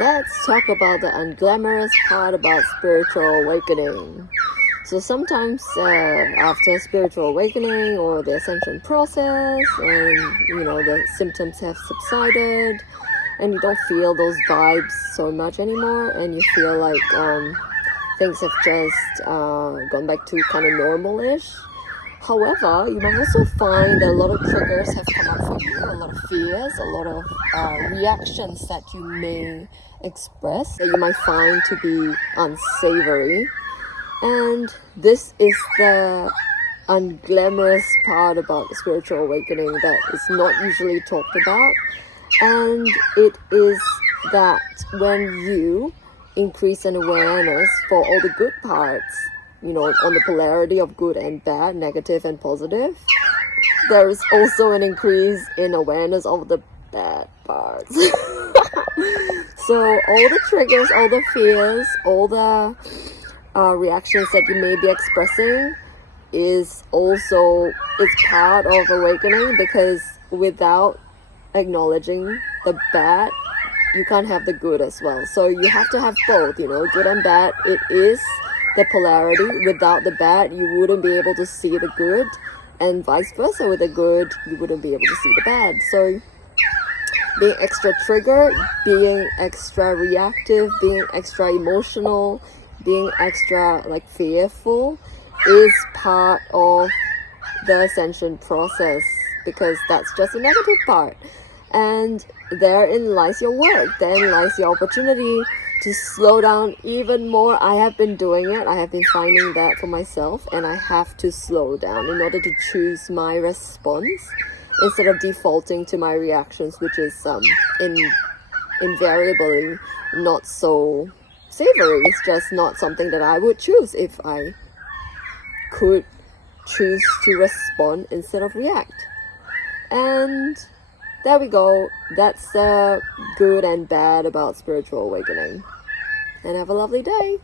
Let's talk about the unglamorous part about spiritual awakening. So sometimes after spiritual awakening or the ascension process, and the symptoms have subsided, and you don't feel those vibes so much anymore, and you feel like things have just gone back to kind of normal-ish. However, you might also find that a lot of triggers have come up for you, a lot of fears, a lot of reactions that you may express that you might find to be unsavory. And this is the unglamorous part about spiritual awakening that is not usually talked about. And it is that when you increase an awareness for all the good parts, on the polarity of good and bad, negative and positive, there is also an increase in awareness of the bad parts. So all the triggers, all the fears, all the reactions that you may be expressing it's part of awakening, because without acknowledging the bad, you can't have the good as well. So you have to have both, good and bad. It is the polarity. Without the bad, you wouldn't be able to see the good, and vice versa. With the good, you wouldn't be able to see the bad. So being extra triggered, being extra reactive, being extra emotional, being extra fearful is part of the ascension process, because that's just a negative part. And therein lies your work. Therein lies your opportunity to slow down even more. I have been doing it. I have been finding that for myself, and I have to slow down in order to choose my response instead of defaulting to my reactions, which is invariably not so savory. It's just not something that I would choose if I could choose to respond instead of react. And there we go. That's the good and bad about spiritual awakening. And have a lovely day.